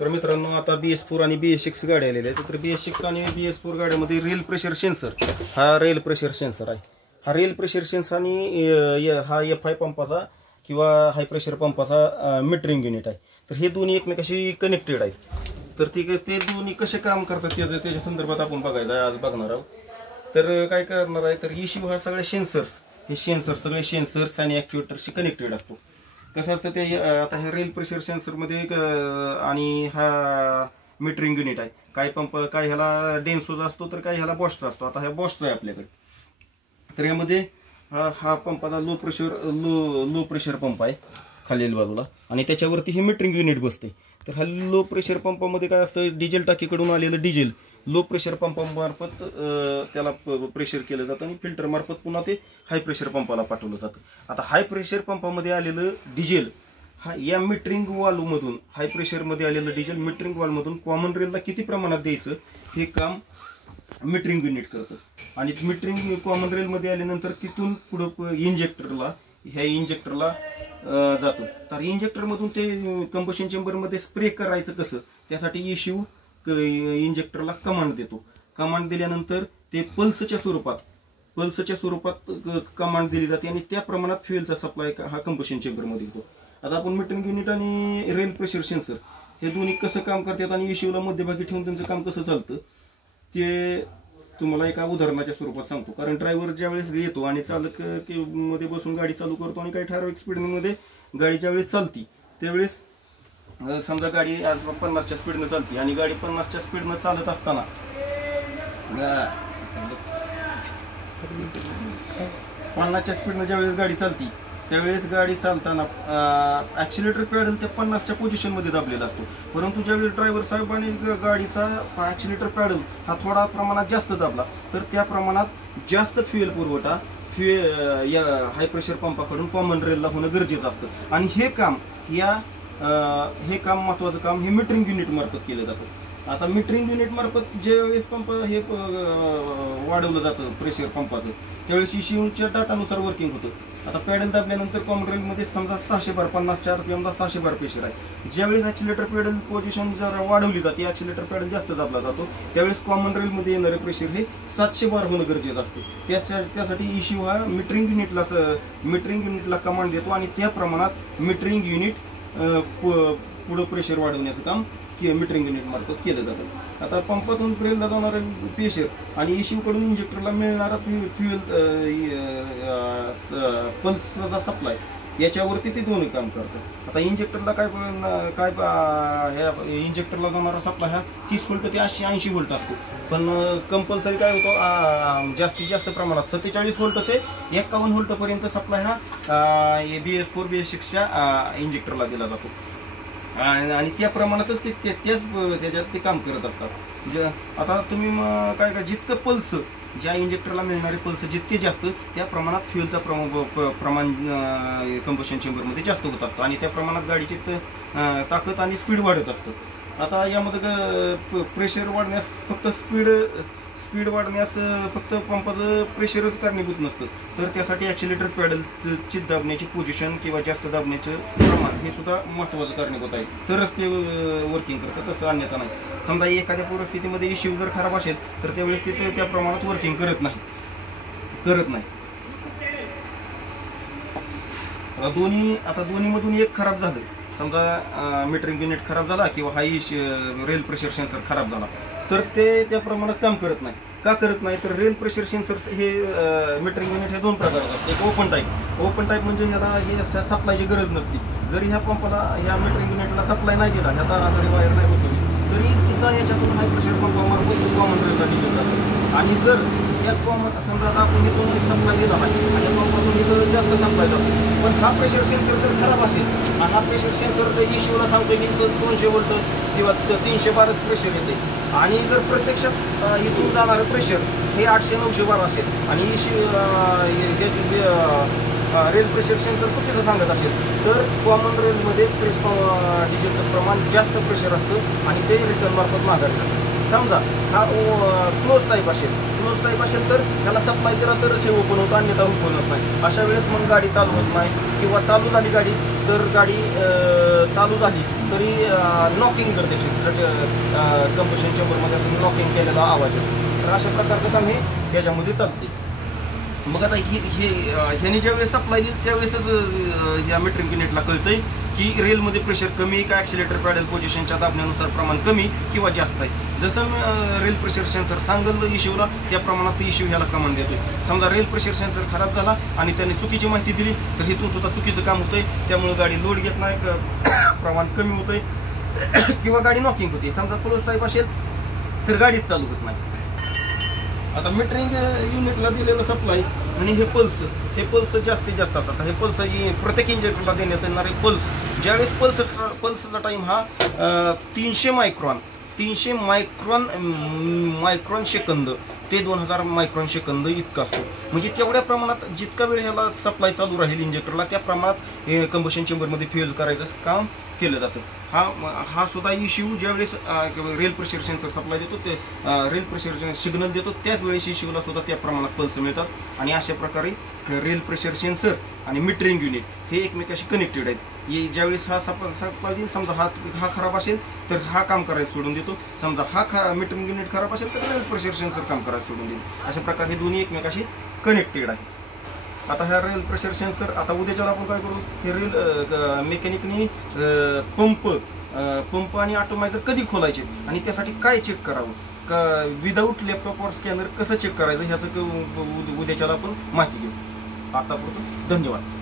तर मित्रांनो आता BS4 आणि BS6 गाड्या आलेल्या आहेत. तर BS6 आणि BS4 गाड्यामध्ये रेल प्रेशर सेन्सर हा रेल प्रेशर सेन्सर आहे. हा रेल प्रेशर सेन्सर आणि हा FI पंपाचा किंवा हाय प्रेशर पंपाचा मीटरिंग युनिट आहे. तर हे दोन्ही एकमेकाशी कनेक्टेड आहेत. तर ते दोन्ही कसे काम करतात त्याच्या संदर्भात आपण बघायचं आहे, आज बघणार आहोत. तर काय करणार आहे, तर इश्यू हा सगळे सेन्सर्स, हे सगळे सेन्सर्स आणि ॲक्च्युएटरशी कनेक्टेड असतो. कसं असतं ते आता हे रेल प्रेशर सेन्सरमध्ये आणि हा मीटरिंग युनिट आहे. काय पंप, काय ह्याला डेन्सोचा असतो तर काय ह्याला बॉस्टर असतो. आता हा बॉस्टर आहे आपल्याकडे. तर यामध्ये हा पंपाचा लो प्रेशर पंप आहे खालील बाजूला आणि त्याच्यावरती हे मीटरिंग युनिट बसते. तर हा लो प्रेशर पंपामध्ये काय असतं, डिझेल टाकीकडून आलेलं डिझेल लो प्रेशर पंपामार्फत त्याला प्रेशर केलं जातं आणि फिल्टर मार्फत पुन्हा ते हाय प्रेशर पंपाला पाठवलं जातं. आता हाय प्रेशर पंपामध्ये आलेलं डिझेल हा या मीटरिंग वाल्वमधून, हाय प्रेशरमध्ये आलेलं डिझेल मीटरिंग वाल्वमधून कॉमन रेलला किती प्रमाणात द्यायचं हे काम मीटरिंग युनिट करतं. आणि मीटरिंग कॉमन रेलमध्ये आल्यानंतर तिथून पुढं ह्या इंजेक्टरला जातं. तर इंजेक्टरमधून ते कंबशन चेंबरमध्ये स्प्रे करायचं कसं, त्यासाठी इश्यू इंजेक्टरला कमांड देतो. कमांड दिल्यानंतर ते पल्सच्या स्वरूपात कमांड दिली जाते आणि त्या प्रमाणात फ्युएलचा सप्लाय हा कंबशन चेंबरमध्ये होतो. आता आपण मीटरिंग युनिट आणि रेल प्रेशर सेन्सर हे दोन्ही कसं काम करतात आणि इश्यूला मध्यभागी ठेवून त्यांचं काम कसं चालतं ते तुम्हाला एका उदाहरणाच्या स्वरूपात सांगतो. कारण ड्रायव्हर ज्यावेळेस येतो आणि चालक मध्ये बसून गाडी चालू करतो आणि काही ठराविक स्पीडमध्ये गाडी ज्यावेळेस चालती त्यावेळेस समजा गाडी आज 50च्या स्पीडनं चालते आणि गाडी 50च्या स्पीडनं चालत असताना 50च्या स्पीडनं ज्यावेळेस गाडी चालती त्यावेळेस गाडी चालताना ॲक्सिलेटर पॅडल त्या 50च्या पोझिशनमध्ये दाबलेला असतो. परंतु ज्यावेळेस ड्रायव्हर साहेबांनी गाडीचा ॲक्सिलेटर पॅडल हा थोडा प्रमाणात जास्त दाबला तर त्या प्रमाणात जास्त फ्युएल पुरवठा या हाय प्रेशर पंपाकडून कॉमन रेलला होणं गरजेचं असतं. आणि हे काम महत्वाचं काम हे मीटरिंग युनिट मार्फत केलं जातं. आता मीटरिंग युनिट मार्फत ज्यावेळेस पंप हे वाढवलं जातं प्रेशर पंपाचं त्यावेळेस इश्यूच्या डाटानुसार वर्किंग होतं. आता पॅडल दाबल्यानंतर कॉमन रेलमध्ये समजा 600 बार 50च्या RPMला 600 बार प्रेशर आहे. ज्यावेळेस ॲक्सिलेटर पॅडल पोझिशन जर वाढवली जाते, ॲक्सिलेटर पॅडल जास्त दाबला जातो त्यावेळेस कॉमन रेलमध्ये येणारे प्रेशर हे 700 बार होणं गरजेचं असते. त्यासाठी इश्यू हा मीटरिंग युनिटला कमांड देतो आणि त्या प्रमाणात मीटरिंग युनिट पुढं प्रेशर वाढवण्याचं काम मीटरिंग युनिट मार्फत केलं जातं. आता पंपातून रेलला जाणारा प्रेशर आणि इश्यूकडून इंजेक्टरला मिळणारा फ्युएल पल्सचा सप्लाय याच्यावरती ते दोन्ही काम करतात. आता इंजेक्टरला काय ह्या इंजेक्टरला जाणारा सप्लाय हा 30 व्होल्ट ते 80 व्होल्ट असतो. पण कंपल्सरी काय होतं, जास्तीत जास्त प्रमाणात 47 व्होल्ट ते 51 व्होल्टपर्यंत सप्लाय हा BS4 BS6च्या इंजेक्टरला दिला जातो. आणि त्या प्रमाणातच त्याच्यात ते काम करत असतात. आता तुम्ही काय जितकं पल्स ज्या इंजेक्टरला मिळणारे पल्स जितके जास्त त्या प्रमाणात फ्युएलचा प्रमाण कंबशन चेंबरमध्ये जास्त होत असतं आणि त्या प्रमाणात गाडीची ताकद आणि स्पीड वाढत असतं. आता यामध्ये प्रेशर वाढण्यास स्पीड वाढण्यास फक्त पंपाचं प्रेशरच कारणीभूत नसतं, तर त्यासाठी ॲक्सिलेटर पॅडलची दाबण्याची पोझिशन किंवा जास्त दाबण्याचं प्रमाण हे सुद्धा महत्त्वाचं कारणीभूत आहे. तरच ते वर्किंग करतं, तसं अन्यथा नाही. समजा एखाद्या परिस्थितीमध्ये इश्यू जर खराब असेल तर त्यावेळेस ते त्या प्रमाणात वर्किंग करत नाही. आता दोन्हीमधून एक खराब झालं, समजा मीटरिंग युनिट खराब झाला किंवा हाय रेल प्रेशर सेन्सर खराब झाला तर ते त्या प्रमाणात काम करत नाही. का करत नाही, तर रेल प्रेशर सेन्सर हे मीटरिंग युनिट हे दोन प्रकारचे असतात. एक ओपन टाईप म्हणजे ह्याला सप्लायची गरज नसते. जरी ह्या पंपाला ह्या मीटरिंग युनिटला सप्लाय नाही दिला, ह्या तारा जरी वायर नाही बसवली तरी सुद्धा याच्यातून हाय प्रेशर पंपामार्फत कॉमन रेलला डिझेल जातं. आणि जर या कॉमन समजा आता आपण इथून सप्लाय दिला नाही आणि पंपातून इथं जास्त सप्लाय जातो, पण हा प्रेशर सेन्सर जर खराब असेल आणि हा प्रेशर सेन्सर त्या इश्यूला सांगतो की 200 व्होल्ट किंवा 300 बारच प्रेशर येते आणि जर प्रत्यक्षात इथून जाणारं प्रेशर हे 800-900 बार असेल आणि रेल प्रेशर सेन्सर चुकीचं सांगत असेल तर कॉमन रेलमध्ये डिझेलचं प्रमाण जास्त प्रेशर असतं आणि ते रिटर्न मार्फत माघारी जातं. समजा हा क्लोज टाईप असेल तर त्याला सप्लाय दिला तरच हे ओपन होतं, अन्यथा ओपन होत नाही. अशा वेळेस मग गाडी चालू होत नाही किंवा चालू झाली गाडी तर गाडी चालू झाली तरी नॉकिंग करते कंबशन चेंबरमध्ये असं नॉकिंग केलेला आवाज येतो. तर अशा प्रकारचं काम हे याच्यामध्ये चालते. मग आता ह्याने ज्यावेळेस सप्लाय दिली त्यावेळेसच या मीटरिंग युनिटला कळतंय की रेलमध्ये प्रेशर कमी आहे का, ॲक्सिलेटर पॅडल पोझिशनच्या दाबण्यानुसार प्रमाण कमी किंवा जास्त आहे. जसं रेल प्रेशर सेन्सर सांगल इश्यूला त्या प्रमाणात इश्यू ह्याला कमांड देतोय. समजा रेल प्रेशर सेन्सर खराब झाला आणि त्याने चुकीची माहिती दिली तर इथून सुद्धा चुकीचं काम होतंय. त्यामुळे गाडी लोड घेत नाही, प्रमाण कमी होतंय किंवा गाडी नॉकिंग होते. समजा क्लोज टाईप असेल तर गाडीच चालू होत नाही. आता मीटरिंग युनिटला दिलेलं सप्लाय आणि हे पल्स जास्तीत जास्त असतात. हे पल्स प्रत्येक इंजेक्टरला देण्यात येणारे पल्स ज्यावेळेस पल्सचा टाइम हा 300 मायक्रॉन सेकंद ते 2000 मायक्रॉन सेकंद इतका असतो. म्हणजे तेवढ्या प्रमाणात जितका वेळ ह्याला सप्लाय चालू राहील इंजेक्टरला त्या प्रमाणात कंबशन चेंबरमध्ये फ्यूल करायचं काम केलं जातं. हा सुद्धा इश्यू ज्यावेळेस रेल प्रेशर सेन्सर सप्लाय देतो ते रेल प्रेशर सिग्नल देतो त्याच वेळेस इश्यूला सुद्धा त्या प्रमाणात पल्स मिळतात. आणि अशा प्रकारे रेल प्रेशर सेन्सर आणि मीटरिंग युनिट हे एकमेकाशी कनेक्टेड आहेत. ज्यावेळेस हा सप्लाय देईल समजा हा खराब असेल तर हा काम करायचं सोडून देतो. समजा हा मीटरिंग युनिट खराब असेल तर रेल प्रेशर सेन्सर काम करायचं सोडून देईल. अशा प्रकारे हे दोन्ही एकमेकाशी कनेक्टेड आहे. आता ह्या रेल प्रेशर सेन्सर आता उद्याच्या आपण काय करू, हे रेल मेकॅनिकनी पंप आणि ऑटोमायझर कधी खोलायचे आणि त्यासाठी काय चेक करावं का विदाऊट लॅपटॉपवर स्कॅनर कसं चेक करायचं ह्याचं उद्याच्याला आपण माहिती घेऊ. आतापर्यंत धन्यवाद.